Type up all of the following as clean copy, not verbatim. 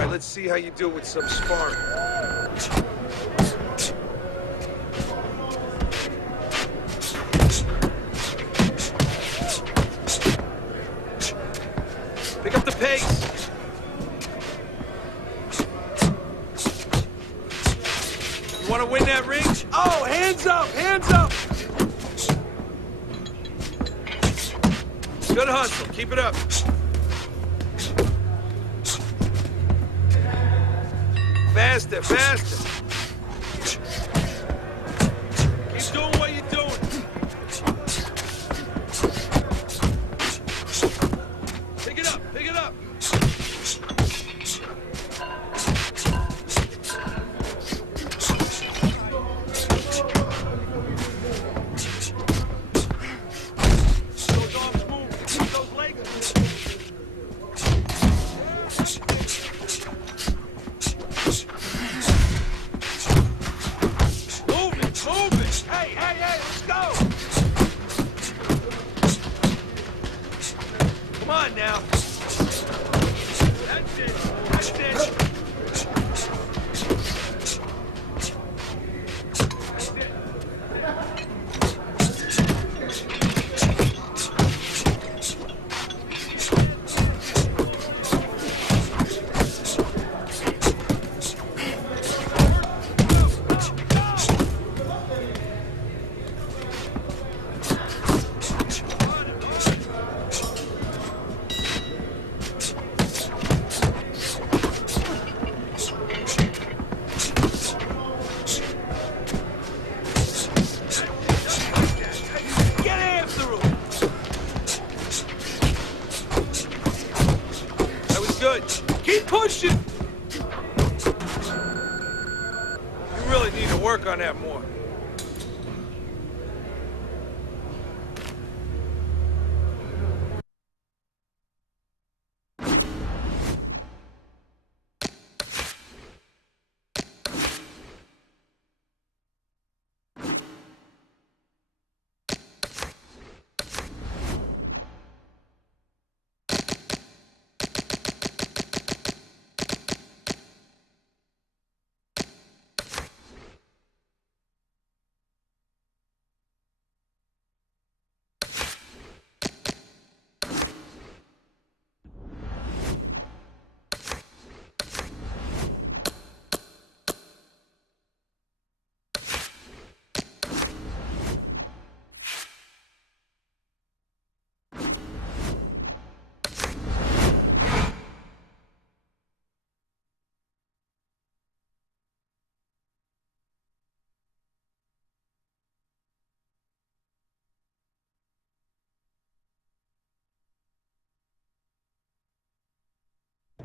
All right, let's see how you do with some sparring. Pick up the pace. You want to win that ring? Oh, hands up, hands up. Good hustle, keep it up. Faster, faster. Keep doing what you're doing. Pick it up, pick it up. Those arms move, keep those legs. Now. That's it. That's it. Good. Keep pushing. You really need to work on that more.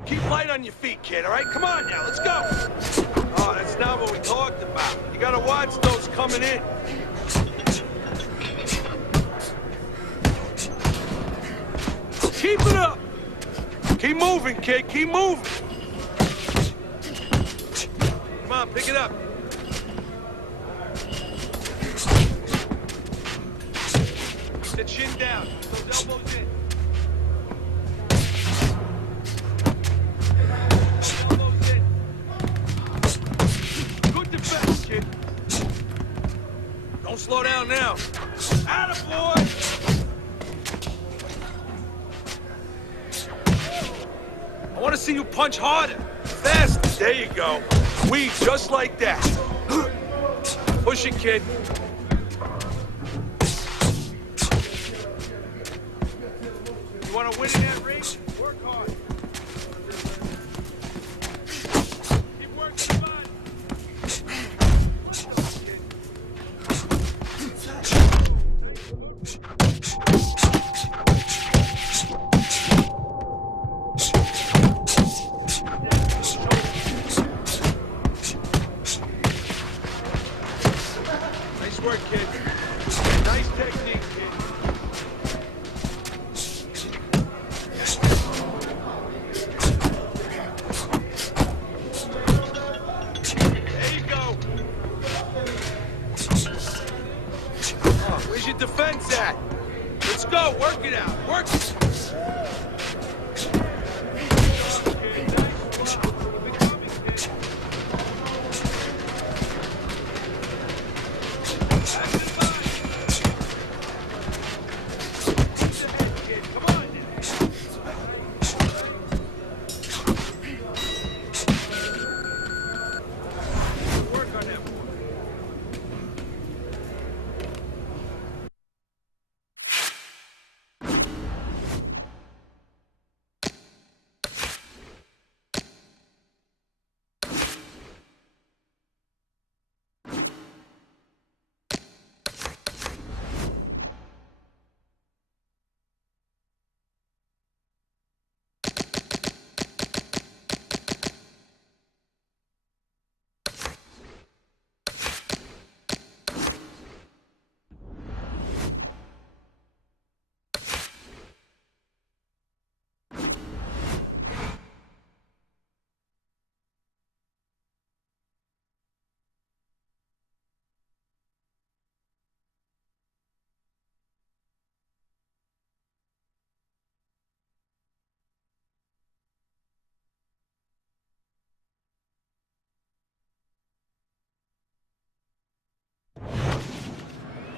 Keep light on your feet, kid, all right? Come on now, let's go. Oh, that's not what we talked about. You gotta watch those coming in. Keep it up. Keep moving, kid, keep moving. Come on, pick it up. Get the chin down, those elbows in. Don't slow down now. Attaboy! I want to see you punch harder. Faster. There you go. Weave just like that. Push it, kid. You want to win in that race? Work hard. Keep working hard. Nice work, kid. Nice technique, kid.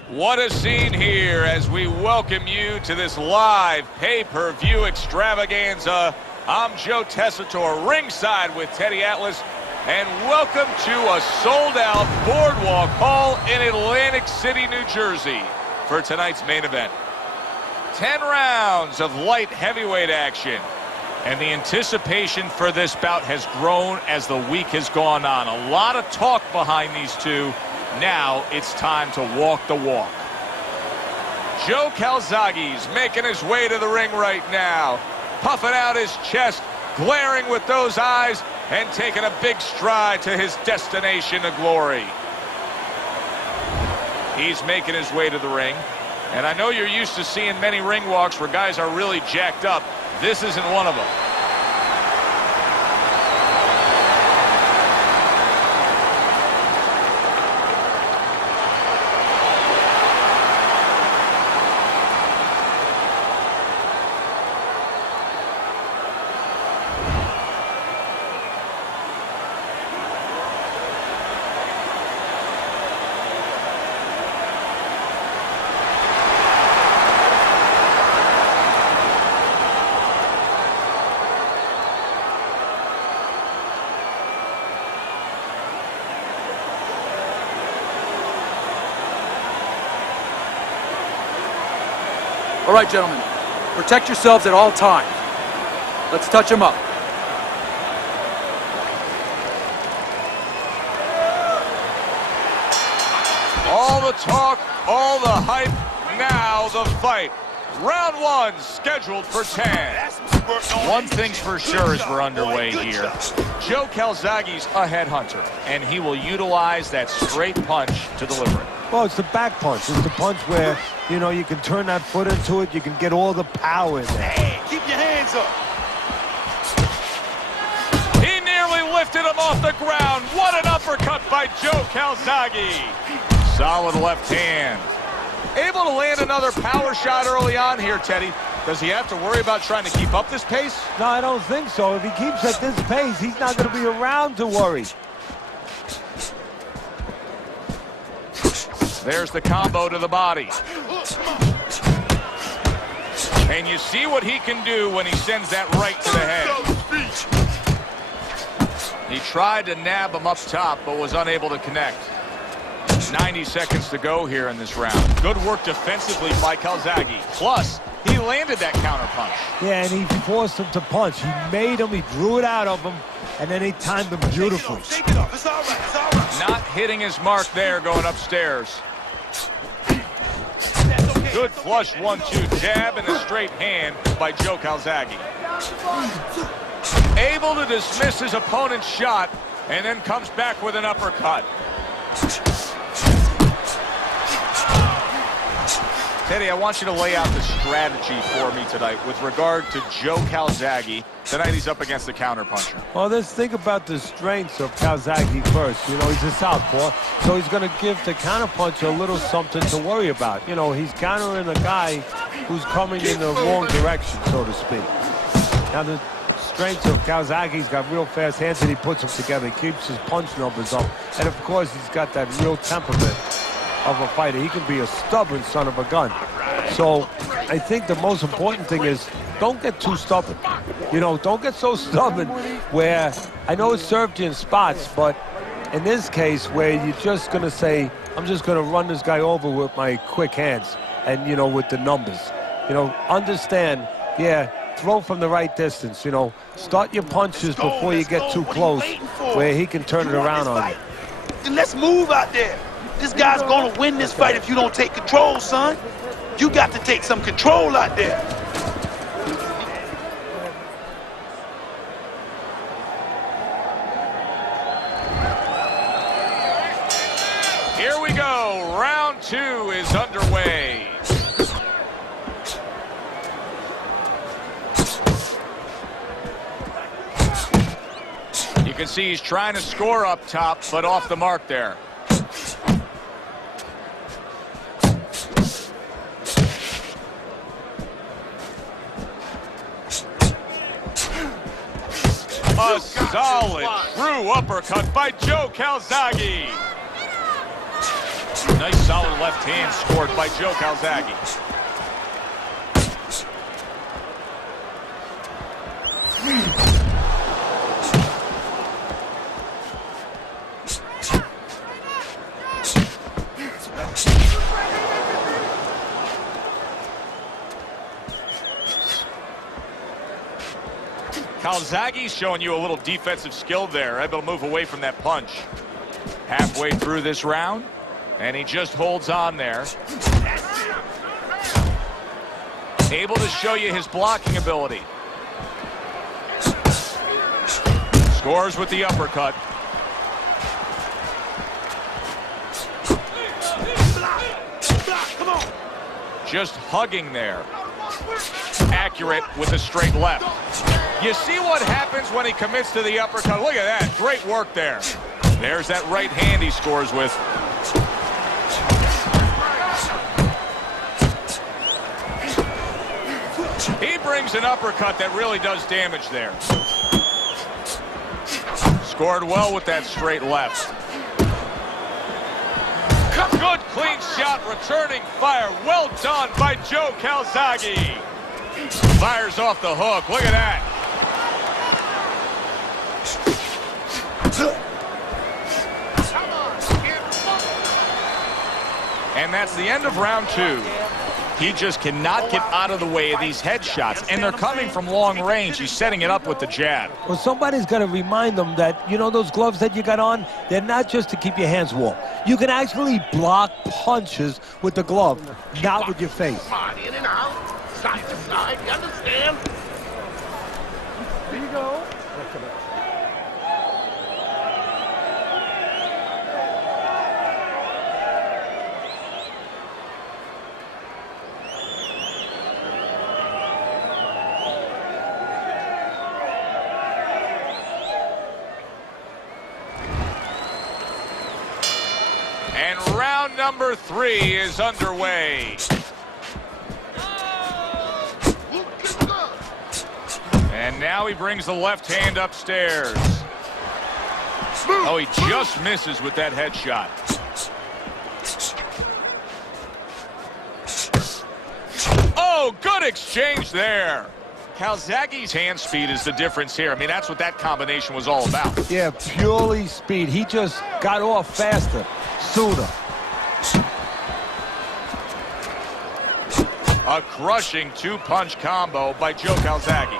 What a scene here as we welcome you to this live pay-per-view extravaganza. I'm Joe Tessitore, ringside with Teddy Atlas, and welcome to a sold-out Boardwalk Hall in Atlantic City, New Jersey for tonight's main event. 10 rounds of light heavyweight action, and the anticipation for this bout has grown as the week has gone on. A lot of talk behind these two. Now it's time to walk the walk. Joe Calzaghe's making his way to the ring right now, puffing out his chest, glaring with those eyes, and taking a big stride to his destination of glory. He's making his way to the ring, and I know you're used to seeing many ring walks where guys are really jacked up. This isn't one of them. All right, gentlemen, protect yourselves at all times. Let's touch them up. All the talk, all the hype, now the fight. Round one scheduled for 10. One thing's for sure as we're underway here. Joe Calzaghe's a headhunter, and he will utilize that straight punch to deliver it. Well, it's the back punch. It's the punch where, you know, you can turn that foot into it. You can get all the power in there. Hey, keep your hands up. He nearly lifted him off the ground. What an uppercut by Joe Calzaghe. Solid left hand. Able to land another power shot early on here, Teddy. Does he have to worry about trying to keep up this pace? No, I don't think so. If he keeps at this pace, he's not going to be around to worry. There's the combo to the body. And you see what he can do when he sends that right to the head. He tried to nab him up top, but was unable to connect. 90 seconds to go here in this round. Good work defensively by Calzaghe. Plus, he landed that counter punch. Yeah, and he forced him to punch. He made him, he drew it out of him, and then he timed him beautifully. Shake it off. It's all right. It's all right. Not hitting his mark there going upstairs. Good flush 1-2 jab and a straight hand by Joe Calzaghe. Able to dismiss his opponent's shot and then comes back with an uppercut. Teddy, I want you to lay out the strategy for me tonight with regard to Joe Calzaghe. Tonight he's up against the counterpuncher. Well, let's think about the strengths of Calzaghe first. You know, he's a southpaw, so he's going to give the counterpuncher a little something to worry about. You know, he's countering a guy who's coming in the wrong direction, so to speak. Now, the strengths of Calzaghe, he's got real fast hands and he puts them together. He keeps his punch numbers up. And, of course, he's got that real temperament of a fighter. He can be a stubborn son of a gun. So I think the most important thing is don't get too stubborn. You know, don't get so stubborn where I know it served you in spots, but in this case where you're just going to say, I'm just going to run this guy over with my quick hands and, you know, with the numbers. You know, understand, yeah, throw from the right distance, you know. Start your punches before you get too close where he can turn it around on you. Then let's move out there. This guy's gonna win this fight if you don't take control, son. You got to take some control out there. Here we go. Round two is underway. You can see he's trying to score up top, but off the mark there. A solid, true uppercut by Joe Calzaghe. Nice solid left hand scored by Joe Calzaghe. Calzaghe's showing you a little defensive skill there, able to move away from that punch. Halfway through this round, and he just holds on there. Able to show you his blocking ability. Scores with the uppercut. Just hugging there. Accurate with a straight left. You see what happens when he commits to the uppercut? Look at that. Great work there. There's that right hand he scores with. He brings an uppercut that really does damage there. Scored well with that straight left. Good clean shot, returning fire. Well done by Joe Calzaghe. Fires off the hook. Look at that. And that's the end of round two. He just cannot get out of the way of these headshots, and they're coming from long range. He's setting it up with the jab. Well, somebody's got to remind them that, you know, those gloves that you got on, they're not just to keep your hands warm. You can actually block punches with the glove, not with your face. Come on, in and out, side to side, you understand? There you go. And round number 3 is underway. And now he brings the left hand upstairs. Oh, he just misses with that headshot. Oh, good exchange there. Calzaghe's hand speed is the difference here. I mean, that's what that combination was all about. Yeah, purely speed. He just got off faster, sooner. A crushing two-punch combo by Joe Calzaghe.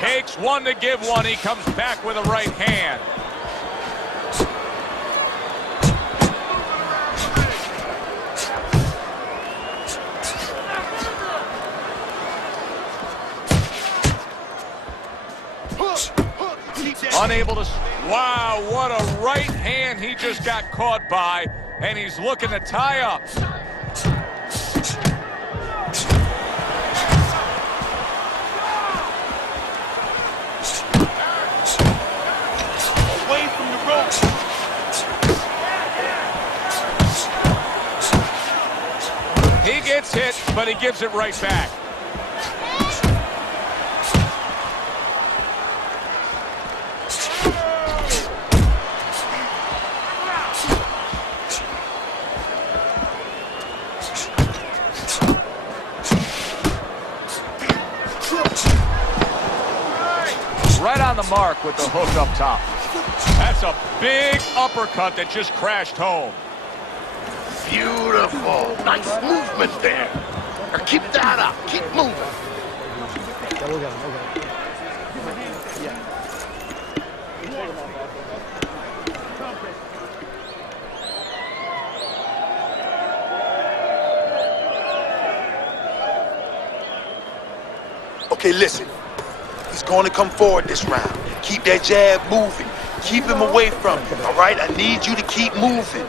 Takes one to give one. He comes back with a right hand. Unable to... Wow, what a right hand he just got caught by, and he's looking to tie up. Away from the ropes. He gets hit, but he gives it right back. Right on the mark with the hook up top. That's a big uppercut that just crashed home. Beautiful. Nice movement there. Now keep that up. Keep moving. Okay, listen. He's going to come forward this round. Keep that jab moving. Keep him away from you, all right? I need you to keep moving.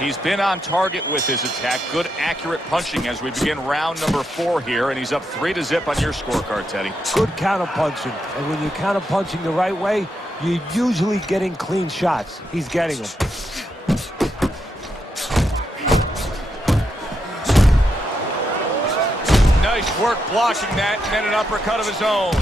He's been on target with his attack. Good, accurate punching as we begin round number 4 here, and he's up 3-0 on your scorecard, Teddy. Good counter punching, and when you're counter punching the right way, you're usually getting clean shots. He's getting them. Nice work blocking that, and then an uppercut of his own.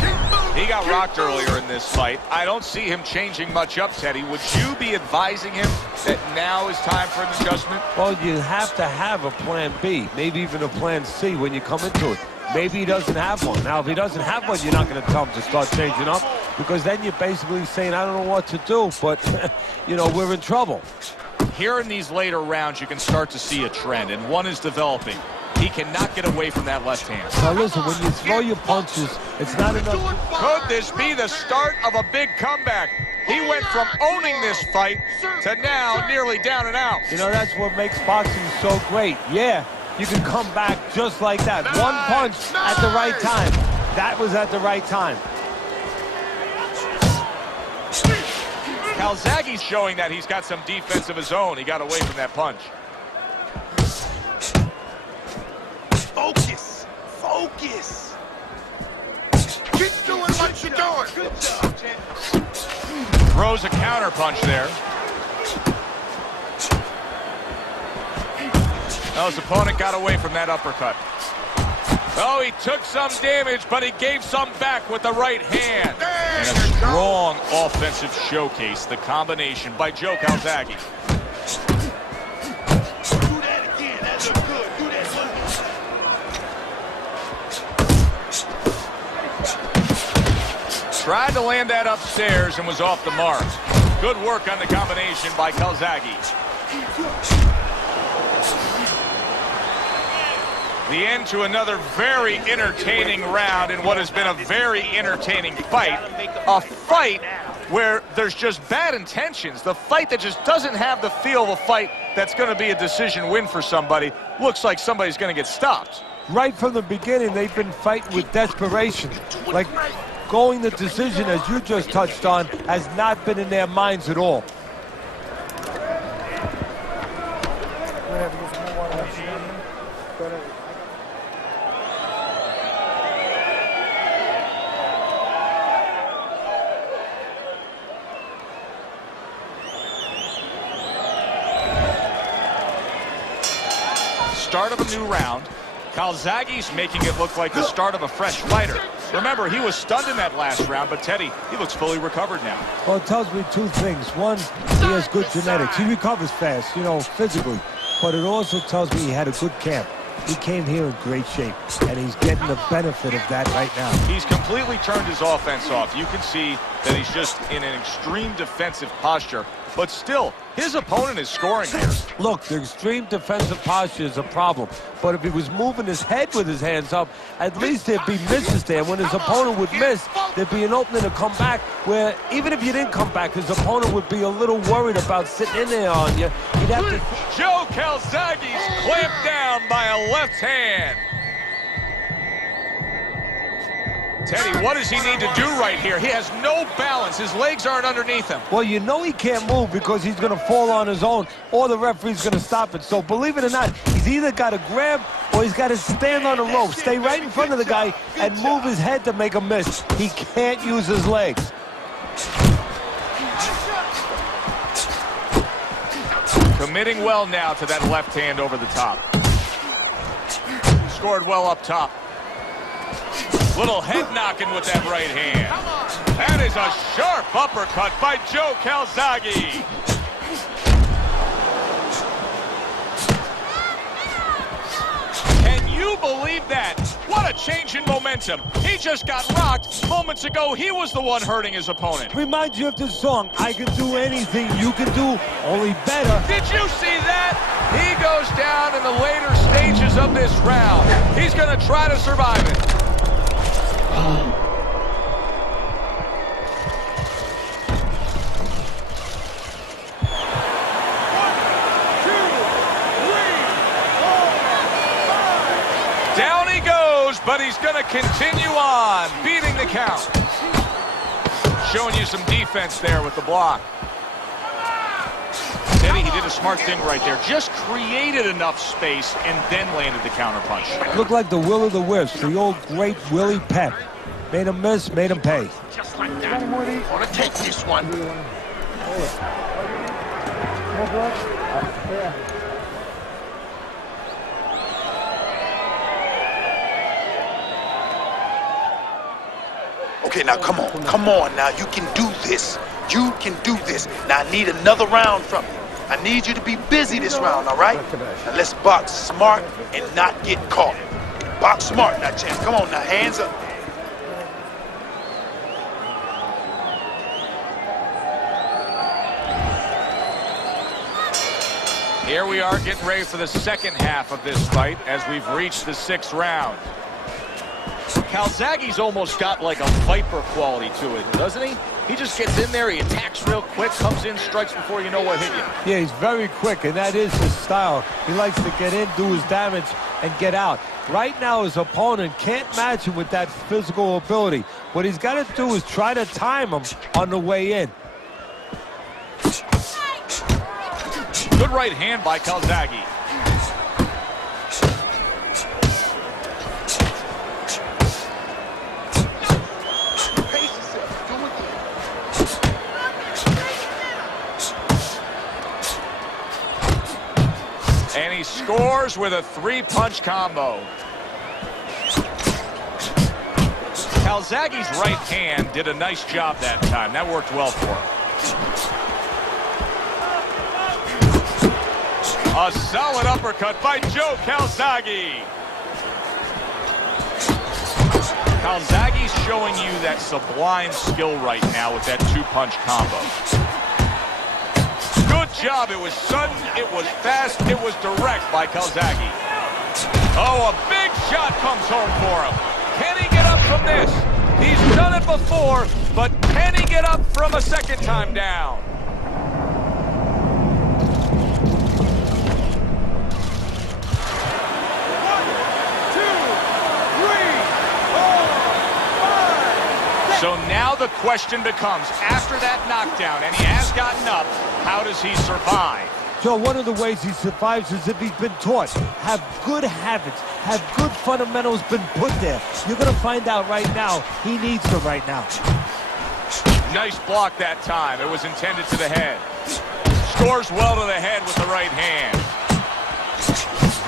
He got rocked earlier in this fight. I don't see him changing much up, Teddy. Would you be advising him that now is time for an adjustment? Well, you have to have a plan B, maybe even a plan C when you come into it. Maybe he doesn't have one. Now, if he doesn't have one, you're not going to tell him to start changing up, because then you're basically saying, I don't know what to do, but, you know, we're in trouble. Here in these later rounds, you can start to see a trend, and one is developing. He cannot get away from that left hand. Now, listen, when you throw your punches, it's not enough. Could this be the start of a big comeback? He went from owning this fight to now nearly down and out. You know, that's what makes boxing so great. Yeah, you can come back just like that. One punch at the right time. That was at the right time. Calzaghe's showing that he's got some defense of his own. He got away from that punch. Focus. Focus. Keep doing what you're doing. Good job, champ. Throws a counter punch there. Now his opponent got away from that uppercut. Oh, he took some damage, but he gave some back with the right hand. And a strong offensive showcase, the combination by Joe Calzaghe. Do that again. That looked good. Do that look. Tried to land that upstairs and was off the mark. Good work on the combination by Calzaghe. The end to another very entertaining round in what has been a very entertaining fight. A fight where there's just bad intentions. The fight that just doesn't have the feel of a fight that's going to be a decision win for somebody. Looks like somebody's going to get stopped. Right from the beginning, they've been fighting with desperation. Like, going the decision, as you just touched on, has not been in their minds at all. Start of a new round. Calzaghe's making it look like the start of a fresh fighter. Remember, he was stunned in that last round, but Teddy, he looks fully recovered now. Well, it tells me two things. One, he has good genetics. He recovers fast, you know, physically. But it also tells me he had a good camp. He came here in great shape, and he's getting the benefit of that right now. He's completely turned his offense off. You can see that he's just in an extreme defensive posture. But still, his opponent is scoring here. Look, the extreme defensive posture is a problem. But if he was moving his head with his hands up, at least there'd be misses there. When his opponent would miss, there'd be an opening to come back where even if you didn't come back, his opponent would be a little worried about sitting in there on you. He'd have to... Joe Calzaghe's clamped down by a left hand. Teddy, what does he need to do right here? He has no balance. His legs aren't underneath him. Well, you know he can't move because he's going to fall on his own, or the referee's going to stop it. So believe it or not, he's either got to grab or he's got to stand on the rope, stay right in front of the guy, and move his head to make a miss. He can't use his legs. Committing well now to that left hand over the top. Scored well up top. Little head knocking with that right hand. That is a sharp uppercut by Joe Calzaghe. Can you believe that? What a change in momentum. He just got rocked. Moments ago, he was the one hurting his opponent. Reminds you of this song, I can do anything you can do, only better. Did you see that? He goes down in the later stages of this round. He's going to try to survive it. Down he goes, but he's going to continue on, beating the count. Showing you some defense there with the block. Teddy, he did a smart thing right there. Just created enough space and then landed the counterpunch. Looked like the will of the wisps, the old great Willie Pep. Made him miss, made him pay. Just like that. Want to take this one. Okay, now come on. Come on now. You can do this. You can do this. Now I need another round from you. I need you to be busy this round, all right? Now let's box smart and not get caught. Box smart now, champ. Come on now, hands up. Here we are getting ready for the second half of this fight as we've reached the 6th round. Calzaghe's almost got like a Viper quality to it, doesn't he? He just gets in there, he attacks real quick, comes in, strikes before you know what hit you. Yeah, he's very quick, and that is his style. He likes to get in, do his damage, and get out. Right now, his opponent can't match him with that physical ability. What he's got to do is try to time him on the way in. Good right hand by Calzaghe. And he scores with a 3-punch combo. Calzaghe's right hand did a nice job that time. That worked well for him. A solid uppercut by Joe Calzaghe. Calzaghe's showing you that sublime skill right now with that 2-punch combo. Good job. It was sudden, it was fast, it was direct by Calzaghe. Oh, a big shot comes home for him. Can he get up from this? He's done it before, but can he get up from a second time down? So now the question becomes, after that knockdown, and he has gotten up, how does he survive? Joe, one of the ways he survives is if he's been taught. Have good habits, have good fundamentals been put there. You're going to find out right now, he needs them right now. Nice block that time. It was intended to the head. Scores well to the head with the right hand.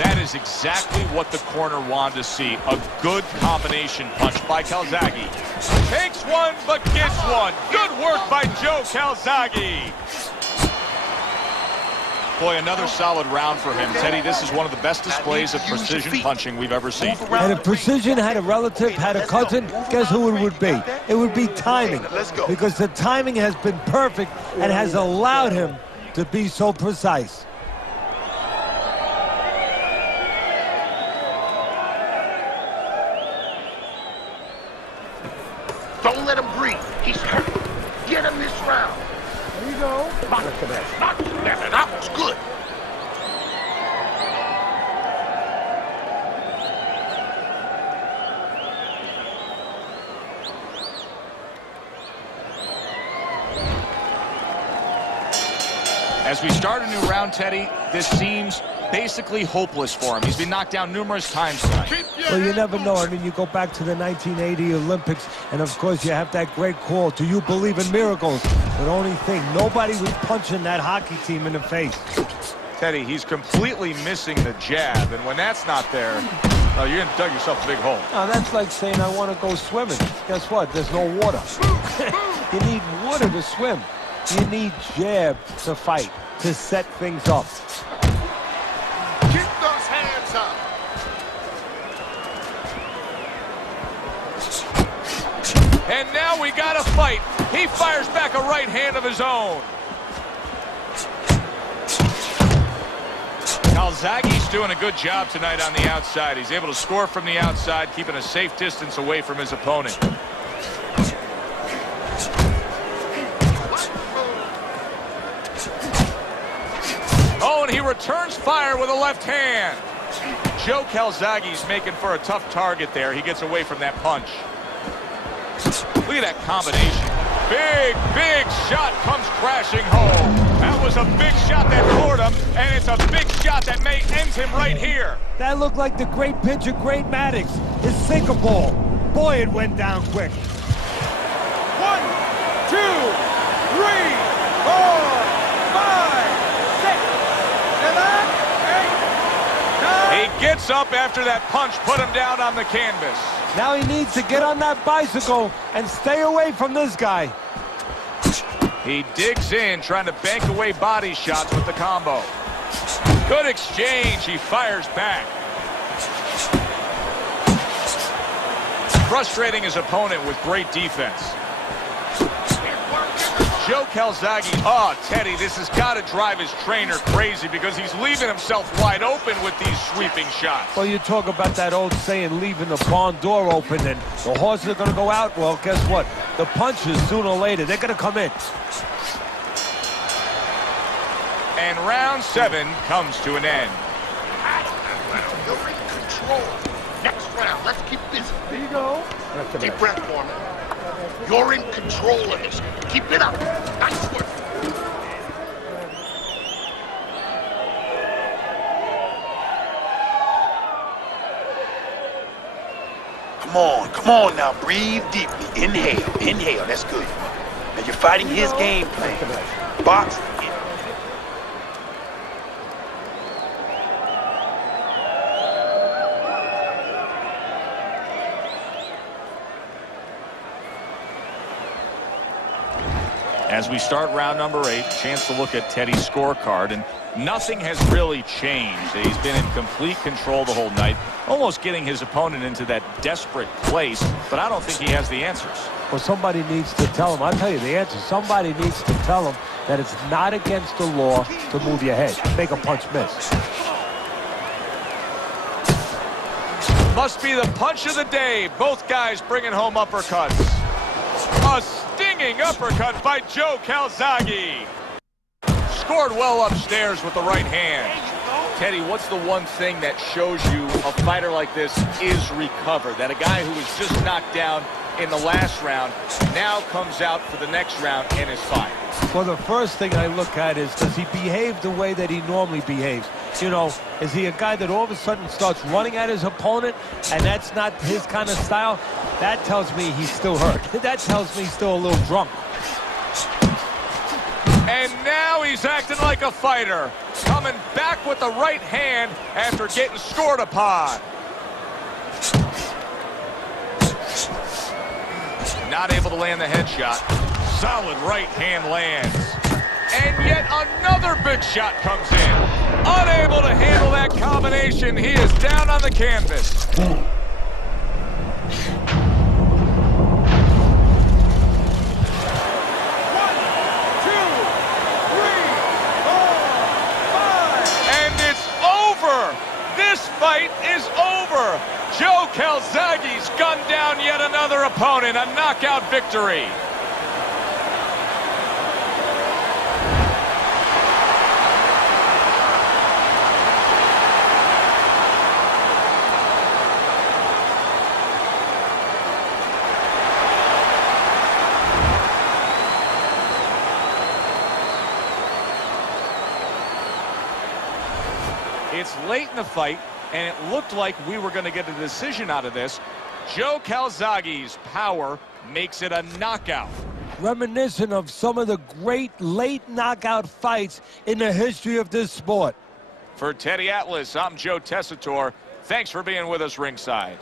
That is exactly what the corner wanted to see. A good combination punch by Calzaghe. Takes one, but gets one. Good work by Joe Calzaghe. Boy, another solid round for him. Teddy, this is one of the best displays of precision punching we've ever seen. And if precision had a relative, had a cousin, guess who it would be? It would be timing. Because the timing has been perfect and has allowed him to be so precise. Don't let him breathe. He's hurt. Get him this round. There you go. That was good. As we start a new round, Teddy, this seems basically hopeless for him. He's been knocked down numerous times tonight. Well, you never know. I mean, you go back to the 1980 Olympics, and of course you have that great call, "Do you believe in miracles?" The only thing, nobody was punching that hockey team in the face. Teddy, he's completely missing the jab, and when that's not there, oh, you're gonna dug yourself a big hole. Now, that's like saying I want to go swimming. Guess what? There's no water. You need water to swim. You need jab to fight, to set things up. Keep those hands up. And now we got a fight. He fires back a right hand of his own. Calzaghe's doing a good job tonight on the outside. He's able to score from the outside, keeping a safe distance away from his opponent. Oh, and he returns fire with a left hand. Joe Calzaghe's making for a tough target there. He gets away from that punch. Look at that combination. Big, big shot comes crashing home. That was was a big shot that floored him, and it's a big shot that may end him right here. That looked like the great pitcher, Great Maddox, his sinker ball. Boy, it went down quick. 1, 2, 3, 4, 5, 6, 7, 8, 9. He gets up after that punch put him down on the canvas. Now he needs to get on that bicycle and stay away from this guy. He digs in, trying to bank away body shots with the combo. Good exchange. He fires back. Frustrating his opponent with great defense. Joe Calzaghe. Oh, Teddy, this has got to drive his trainer crazy because he's leaving himself wide open with these sweeping shots. Well, you talk about that old saying, leaving the barn door open, and the horses are going to go out. Well, guess what? The punches, sooner or later, they're going to come in. And round 7 comes to an end. You're in control. Next round, let's keep busy. There you go. Deep breath for me. You're in control of this. Keep it up. Nice work. Come on now, breathe deeply. Inhale, that's good. Now you're fighting his game plan. Box. As we start round number 8, chance to look at Teddy's scorecard, and nothing has really changed. He's been in complete control the whole night, almost getting his opponent into that desperate place, but I don't think he has the answers. Well, somebody needs to tell him. I'll tell you the answer. Somebody needs to tell him that it's not against the law to move your head, make a punch miss. Must be the punch of the day. Both guys bringing home uppercuts. A stinging uppercut by Joe Calzaghe. Scored well upstairs with the right hand. Teddy, what's the one thing that shows you a fighter like this is recovered? That a guy who was just knocked down in the last round now comes out for the next round and is fine? Well, the first thing I look at is, does he behave the way that he normally behaves? You know, is he a guy that all of a sudden starts running at his opponent, and that's not his kind of style? That tells me he's still hurt. That tells me he's still a little drunk. And now he's acting like a fighter, coming back with the right hand after getting scored upon. Not able to land the headshot. Solid right hand lands. And yet another big shot comes in. Unable to handle that combination. He is down on the canvas. 1, 2, 3, 4, 5. And it's over. This fight is over. Joe Calzaghe's gunned down yet another opponent. A knockout victory. It's late in the fight, and it looked like we were going to get a decision out of this. Joe Calzaghe's power makes it a knockout. Reminiscent of some of the great late knockout fights in the history of this sport. For Teddy Atlas, I'm Joe Tessitore. Thanks for being with us ringside.